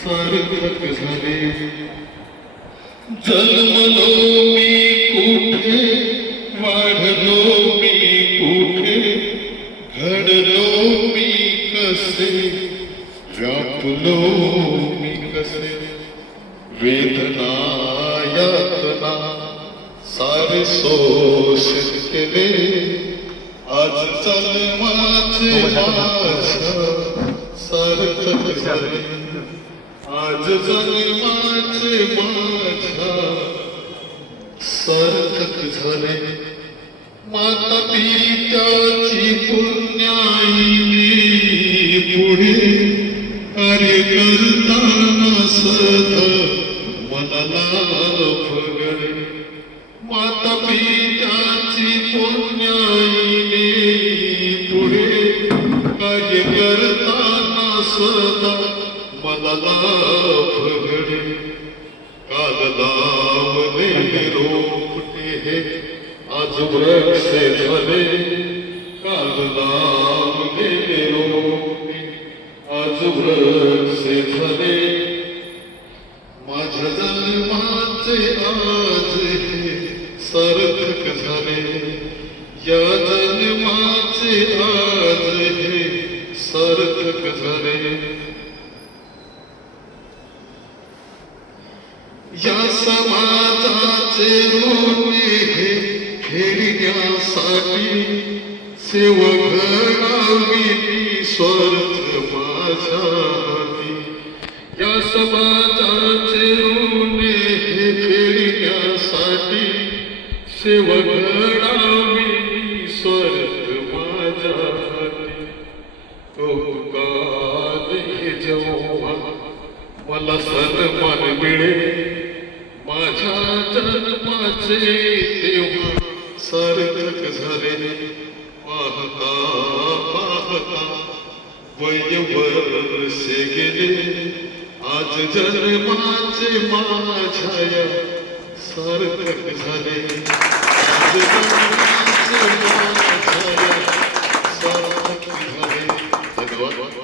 सार्थक झाले. जन्मलो मी कुठे, वाढलो मी कुठे, घडलो मी कसे, व्यापलो मी कसे. वेदना यातना सारे शोषण केले. आज जन्माचे माझ्या सार्थक झाले. आज जन्माचे माझ्या सार्थक झाले. माता पित्याची पुण्याईने पुढे कार्य करताना सदा मनाला फगडे. माता पित्याची पुण्याईने पुढे कार्य करताना सदा मनाला फगडे. काल लावले रोपटे हे आज वृक्ष झाले. काल लावले रोपटे आज वृक्ष झाले. माझ्या जन्माचे आज हे सार्थक झाले. या जन्माचे आज हे सार्थक झाले. या समाजाचे ऋण हे फेडण्यासाठी सेवक घडावी स्वार्थ माझ्यासाठी. या समाजाचे ऋण हे फेडण्यासाठी सेवक घडावी स्वार्थ माझ्यासाठी. कौतुकात हे जेव्हा मला सन्मान मिळेल, माझ्या जन्माचे तेव्हा सार्थक झाले. पाहता पाहता वय वर्षे गेले. आज जन्माचे माझ्या सार्थक झाले. आज जन्माचे माझ्या सार्थक झाले. धन्यवाद.